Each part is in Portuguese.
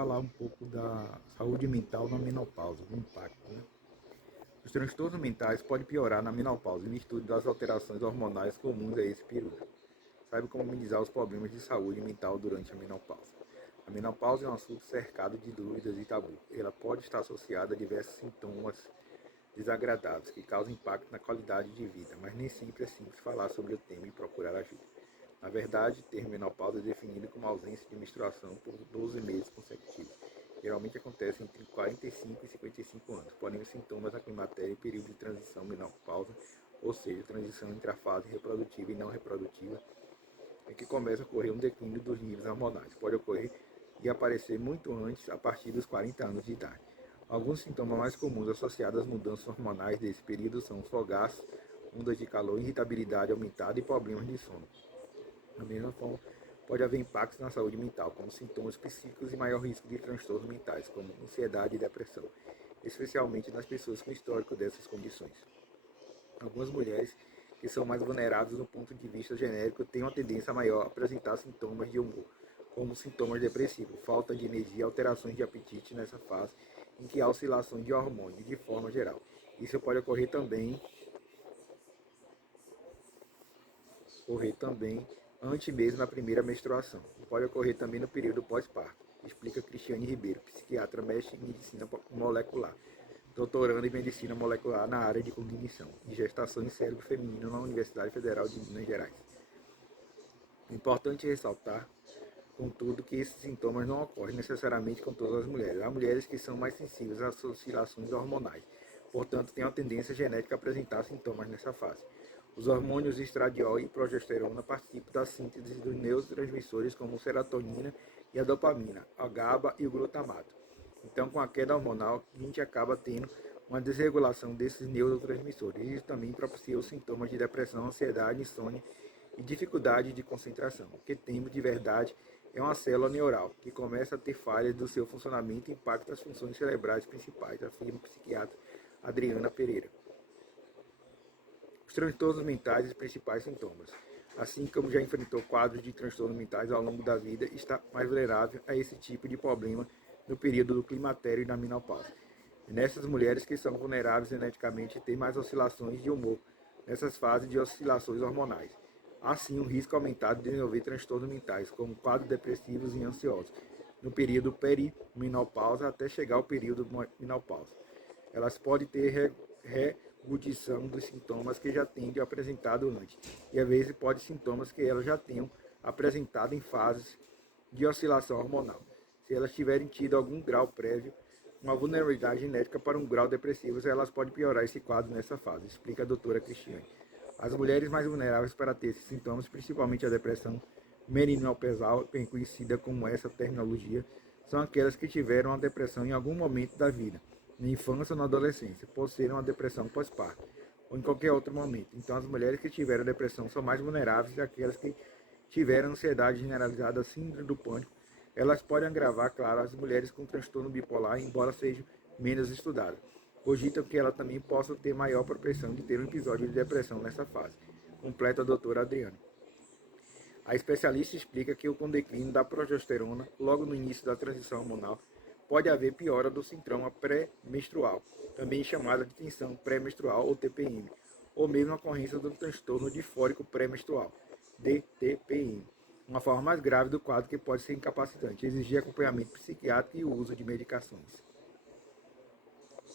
falar um pouco da saúde mental na menopausa, o impacto, né? Os transtornos mentais podem piorar na menopausa em virtude das alterações hormonais comuns a esse período. Saiba como minimizar os problemas de saúde mental durante a menopausa. A menopausa é um assunto cercado de dúvidas e tabu. Ela pode estar associada a diversos sintomas desagradáveis que causam impacto na qualidade de vida, mas nem sempre é simples falar sobre o tema e procurar ajuda. Na verdade, ter menopausa é definido como ausência de menstruação por 12 meses consecutivos. Geralmente acontece entre 45 e 55 anos, porém os sintomas da climatéria e período de transição menopausa, ou seja, transição entre a fase reprodutiva e não reprodutiva, é que começa a ocorrer um declínio dos níveis hormonais. Pode ocorrer e aparecer muito antes, a partir dos 40 anos de idade. Alguns sintomas mais comuns associados às mudanças hormonais desse período são fogaços, ondas de calor, irritabilidade aumentada e problemas de sono. Da mesma forma, pode haver impactos na saúde mental, como sintomas psíquicos e maior risco de transtornos mentais, como ansiedade e depressão, especialmente nas pessoas com histórico dessas condições. Algumas mulheres que são mais vulneráveis no ponto de vista genérico têm uma tendência maior a apresentar sintomas de humor, como sintomas depressivos, falta de energia, alterações de apetite nessa fase em que há oscilações de hormônios de forma geral. Isso pode ocorrer também antes mesmo da primeira menstruação. E pode ocorrer também no período pós-parto, explica Cristiane Ribeiro, psiquiatra mestre em medicina molecular, doutorando em medicina molecular na área de cognição e gestação em cérebro feminino na Universidade Federal de Minas Gerais. É importante ressaltar, contudo, que esses sintomas não ocorrem necessariamente com todas as mulheres. Há mulheres que são mais sensíveis às oscilações hormonais, portanto, têm uma tendência genética a apresentar sintomas nessa fase. Os hormônios estradiol e progesterona participam da síntese dos neurotransmissores como a serotonina e a dopamina, a GABA e o glutamato. Então, com a queda hormonal, a gente acaba tendo uma desregulação desses neurotransmissores. Isso também propicia os sintomas de depressão, ansiedade, insônia e dificuldade de concentração. O que temos de verdade é uma célula neural que começa a ter falhas do seu funcionamento e impacta as funções cerebrais principais, afirma o psiquiatra Adriana Pereira. Os transtornos mentais e os principais sintomas. Assim como já enfrentou quadros de transtornos mentais ao longo da vida, está mais vulnerável a esse tipo de problema no período do climatério e da menopausa. Nessas mulheres que são vulneráveis geneticamente têm mais oscilações de humor nessas fases de oscilações hormonais. Assim, um risco aumentado de desenvolver transtornos mentais, como quadros depressivos e ansiosos, no período perimenopausa até chegar ao período menopausa. Elas podem ter regredição dos sintomas que já tenham apresentado antes, e às vezes pode sintomas que elas já tenham apresentado em fases de oscilação hormonal. Se elas tiverem tido algum grau prévio, uma vulnerabilidade genética para um grau depressivo, elas podem piorar esse quadro nessa fase, explica a doutora Cristiane. As mulheres mais vulneráveis para ter esses sintomas, principalmente a depressão menopausal, bem conhecida como essa terminologia, são aquelas que tiveram a depressão em algum momento da vida, na infância ou na adolescência, por ser uma depressão pós-parto, ou em qualquer outro momento. Então, as mulheres que tiveram depressão são mais vulneráveis que aquelas que tiveram ansiedade generalizada, síndrome do pânico. Elas podem agravar, claro, as mulheres com transtorno bipolar, embora sejam menos estudadas. Cogitam que ela também possa ter maior propensão de ter um episódio de depressão nessa fase, completa a doutora Adriana. A especialista explica que com o declínio da progesterona, logo no início da transição hormonal, pode haver piora do sintoma pré-menstrual, também chamada de tensão pré-menstrual ou TPM, ou mesmo a ocorrência do transtorno difórico pré-menstrual, DTPM, uma forma mais grave do quadro que pode ser incapacitante, exigir acompanhamento psiquiátrico e o uso de medicações.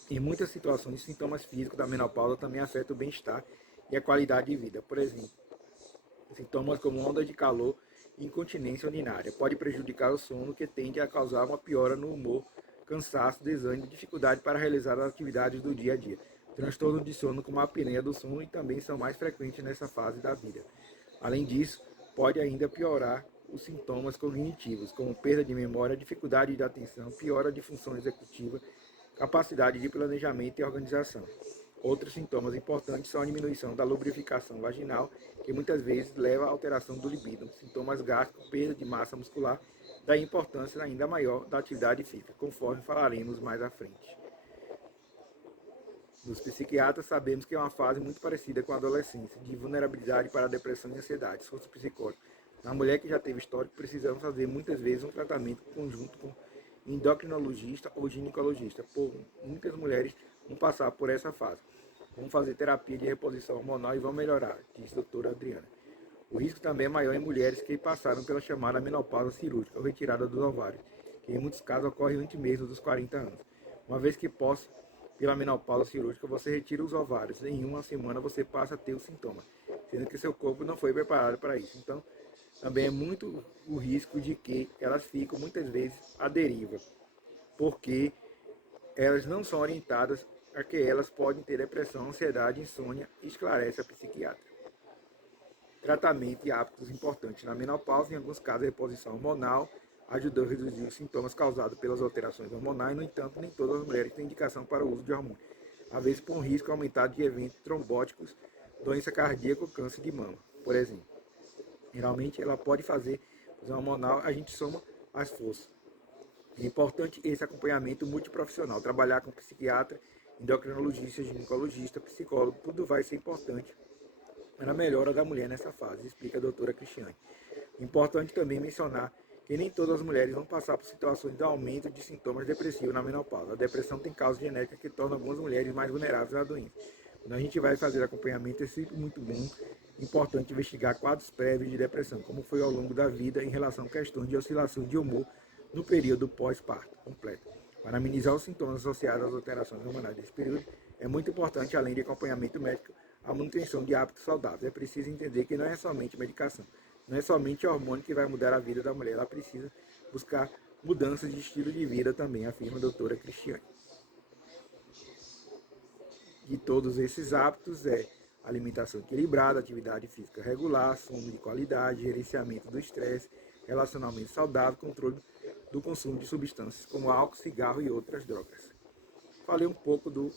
Em muitas situações, sintomas físicos da menopausa também afetam o bem-estar e a qualidade de vida. Por exemplo, sintomas como onda de calor e incontinência urinária pode prejudicar o sono, que tende a causar uma piora no humor, cansaço, desânimo e dificuldade para realizar as atividades do dia a dia. Transtornos de sono como a apneia do sono e também são mais frequentes nessa fase da vida. Além disso, pode ainda piorar os sintomas cognitivos, como perda de memória, dificuldade de atenção, piora de função executiva, capacidade de planejamento e organização. Outros sintomas importantes são a diminuição da lubrificação vaginal, que muitas vezes leva à alteração do libido, sintomas gástricos, perda de massa muscular, da importância ainda maior da atividade física, conforme falaremos mais à frente. Dos psiquiatras, sabemos que é uma fase muito parecida com a adolescência, de vulnerabilidade para depressão e ansiedade, surto psicótico. Na mulher que já teve histórico, precisamos fazer muitas vezes um tratamento conjunto endocrinologista ou ginecologista, por muitas mulheres vão passar por essa fase. Vão fazer terapia de reposição hormonal e vão melhorar, disse a doutora Adriana. O risco também é maior em mulheres que passaram pela chamada menopausa cirúrgica ou retirada dos ovários, que em muitos casos ocorre antes mesmo dos 40 anos. Uma vez que possa pela menopausa cirúrgica, você retira os ovários. Em uma semana você passa a ter os sintomas, sendo que seu corpo não foi preparado para isso. Então, também é muito o risco de que elas ficam muitas vezes à deriva, porque elas não são orientadas a que elas podem ter depressão, ansiedade, insônia, esclarece a psiquiatra. Tratamento e hábitos importantes na menopausa, em alguns casos a reposição hormonal, ajudou a reduzir os sintomas causados pelas alterações hormonais. No entanto, nem todas as mulheres têm indicação para o uso de hormônios, às vezes por um risco aumentado de eventos trombóticos, doença cardíaca ou câncer de mama, por exemplo. Geralmente ela pode fazer hormonal, a gente soma as forças. É importante esse acompanhamento multiprofissional, trabalhar com psiquiatra, endocrinologista, ginecologista, psicólogo, tudo vai ser importante para a melhora da mulher nessa fase, explica a doutora Cristiane. Importante também mencionar que nem todas as mulheres vão passar por situações de aumento de sintomas depressivos na menopausa. A depressão tem causa genética que torna algumas mulheres mais vulneráveis à doença. Quando a gente vai fazer acompanhamento, é sempre muito bom, importante investigar quadros prévios de depressão, como foi ao longo da vida em relação a questões de oscilação de humor no período pós-parto completo. Para amenizar os sintomas associados às alterações hormonais desse período, é muito importante, além de acompanhamento médico, a manutenção de hábitos saudáveis. É preciso entender que não é somente medicação, não é somente hormônio que vai mudar a vida da mulher, ela precisa buscar mudanças de estilo de vida também, afirma a doutora Cristiane. De todos esses hábitos é alimentação equilibrada, atividade física regular, sono de qualidade, gerenciamento do estresse, relacionamento saudável, controle do consumo de substâncias como álcool, cigarro e outras drogas. Falei um pouco do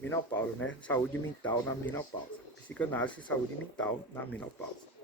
menopausa, né? Saúde mental na menopausa. Psicanálise e saúde mental na menopausa.